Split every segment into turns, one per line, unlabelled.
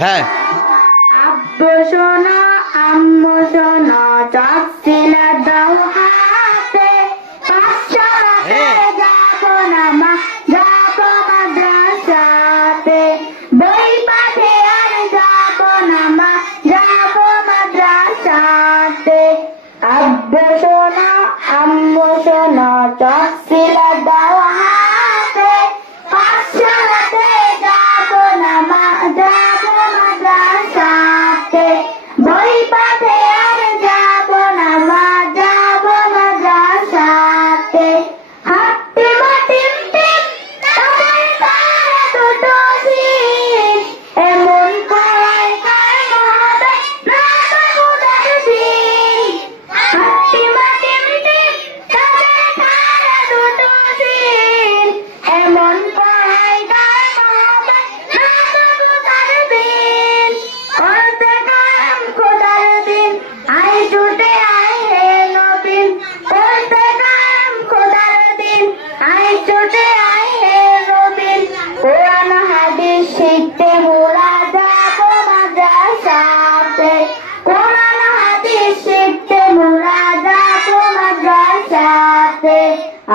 হ্যাঁ।
আব্বু শোনো আম্মু শোনো চকচিলা দাও হাতে। পাঁচশো
টাকা
যাব না মা যাব মাদ্রাসাতে। বই পাঠে আর যাব না মা যাব মাদ্রাসাতে। আব্বু শোনো আম্মু শোনো চকচিলা দাও হাতে। জোটে আহে রবিন। কোরআন, হাদিস শিখতে মোরা যাব মাদ্রাসাতে। কোরআন, হাদিস শিখতে মোরা যাব মাদ্রাসাতে।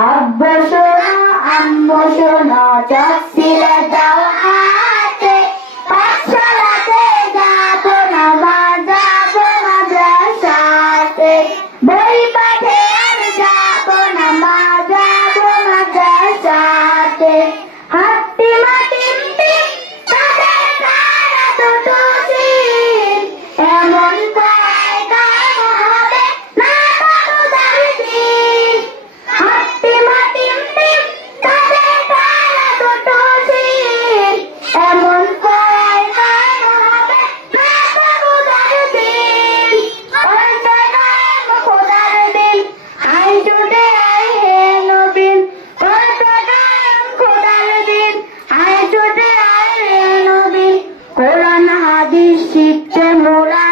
আব্বা শোনা আম্মু শোনা চাচিরা যাও Adi Sitya Murari